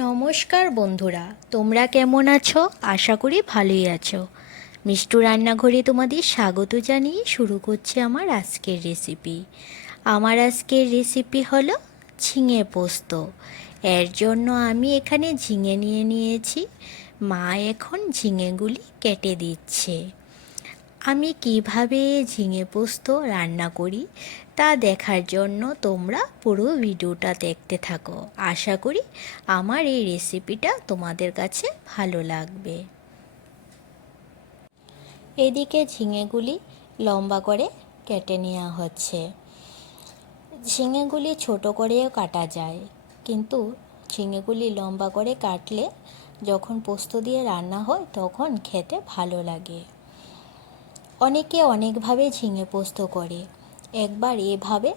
নমস্কার বন্ধুরা, তোমরা কেমন আছো? আশা করি ভালোই আছো। মিষ্টু রান্নাঘরে তোমাদের স্বাগত জানিয়ে শুরু করছি আমার আজকের রেসিপি আমার আজকের রেসিপি হলো ঝিঙে পোস্ত। এর জন্য আমি এখানে ঝিঙে নিয়ে নিয়েছি। মা এখন ঝিঙেগুলি কেটে দিচ্ছে। আমি কীভাবে ঝিঙে পোস্ত রান্না করি তা দেখার জন্য তোমরা পুরো ভিডিওটা দেখতে থাকো। আশা করি আমার এই রেসিপিটা তোমাদের কাছে ভালো লাগবে। এদিকে ঝিঙেগুলি লম্বা করে কেটে নেওয়া হচ্ছে। ঝিঙেগুলি ছোট করেও কাটা যায়, কিন্তু ঝিঙেগুলি লম্বা করে কাটলে যখন পোস্ত দিয়ে রান্না হয় তখন খেতে ভালো লাগে। অনেকে অনেকভাবে ঝিঙে পোস্ত করে। একবার এভাবে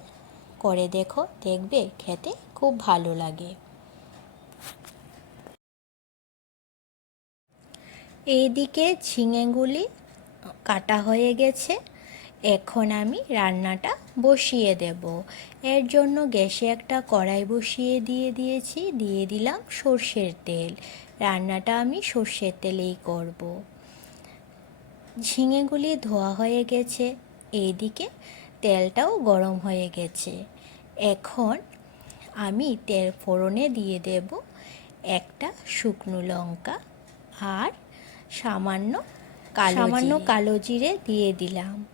করে দেখো, দেখবে খেতে খুব ভালো লাগে। এইদিকে ঝিঙেগুলি কাটা হয়ে গেছে। এখন আমি রান্নাটা বসিয়ে দেব। এর জন্য গ্যাসে একটা কড়াই বসিয়ে দিয়ে দিয়েছি। দিয়ে দিলাম সর্ষের তেল। রান্নাটা আমি সর্ষের তেলেই করব। ঝিঙেগুলি ধোয়া হয়ে গেছে। এইদিকে তেলটাও গরম হয়ে গেছে। এখন আমি তেল ফোড়নে দিয়ে দেব একটা শুকনো লঙ্কা আর সামান্য সামান্য কালো জিরে দিয়ে দিলাম।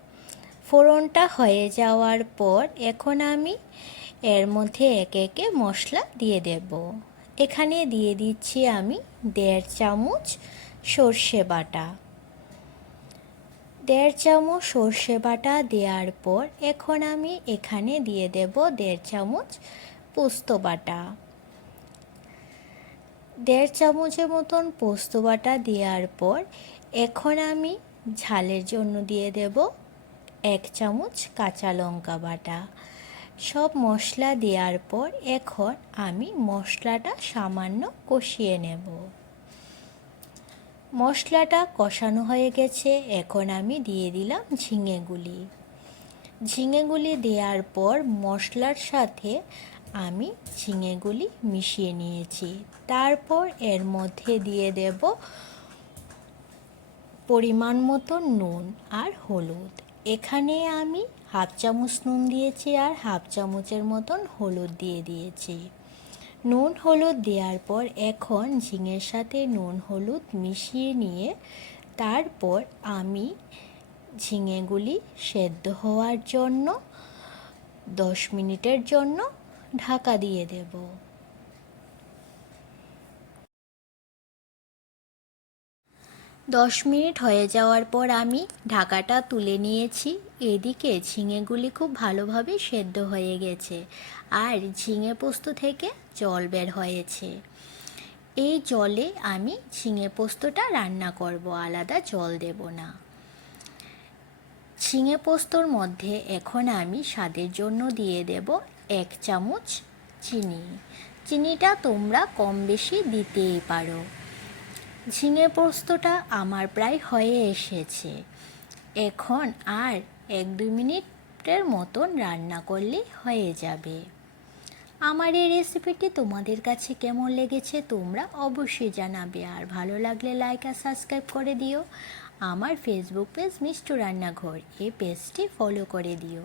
ফোড়নটা হয়ে যাওয়ার পর এখন আমি এর মধ্যে একে একে মশলা দিয়ে দেব। এখানে দিয়ে দিচ্ছি আমি দেড় চামচ সর্ষে বাটা। দেড় চামচ সর্ষে বাটা দেওয়ার পর এখন আমি এখানে দিয়ে দেব দেড় চামচ পোস্ত বাটা। দেড় চামচের মতন পোস্ত বাটা দেওয়ার পর এখন আমি ঝালের জন্য দিয়ে দেব এক চামচ কাঁচা লঙ্কা বাটা। সব মশলা দেওয়ার পর এখন আমি মশলাটা সামান্য কষিয়ে নেব। মশলাটা কষানো হয়ে গেছে, এখন আমি দিয়ে দিলাম ঝিঙেগুলি। ঝিঙেগুলি দেওয়ার পর মশলার সাথে আমি ঝিঙেগুলি মিশিয়ে নিয়েছি। তারপর এর মধ্যে দিয়ে দেব পরিমাণ মতো নুন আর হলুদ। এখানে আমি হাফ চামচ নুন দিয়েছি আর হাফ চামচের মতন হলুদ দিয়ে দিয়েছি। নুন হলুদ দেওয়ার পর এখন ঝিঙের সাথে নুন হলুদ মিশিয়ে নিয়ে তারপর আমি ঝিঙেগুলি সেদ্ধ হওয়ার জন্য দশ মিনিটের জন্য ঢাকা দিয়ে দেব। দশ মিনিট হয়ে যাওয়ার পর আমি ঢাকাটা তুলে নিয়েছি। এদিকে ঝিঙেগুলি খুব ভালোভাবে সেদ্ধ হয়ে গেছে আর ঝিঙে পোস্ত থেকে জল বের হয়েছে। এই জলে আমি ঝিঙে পোস্তটা রান্না করব, আলাদা জল দেব না। ঝিঙে পোস্তর মধ্যে এখন আমি স্বাদের জন্য দিয়ে দেব এক চামচ চিনি। চিনিটা তোমরা কম বেশি দিতেই পারো। ঝিঙে পোস্তটা আমার প্রায় হয়ে এসেছে। এখন আর এক দুই মিনিটের মতন রান্না করলে হয়ে যাবে। আমার এই রেসিপিটি তোমাদের কাছে কেমন লেগেছে তোমরা অবশ্যই জানাবে। আর ভালো লাগলে লাইক আর সাবস্ক্রাইব করে দিও। আমার ফেসবুক পেজ মিষ্টু রান্নাঘর এই পেজটি ফলো করে দিও।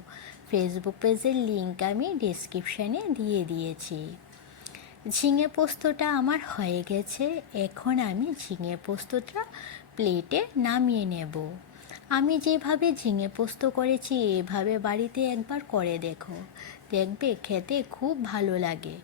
ফেসবুক পেজের লিঙ্ক আমি ডিসক্রিপশানে দিয়ে দিয়েছি। ঝিঙে পোস্তটা আমার হয়ে গেছে, এখন আমি ঝিঙে পোস্তটা প্লেটে নামিয়ে নেব। আমি যেভাবে ঝিঙে পোস্ত করেছি, এভাবে বাড়িতে একবার করে দেখো। দেখবে খেতে খুব ভালো লাগে।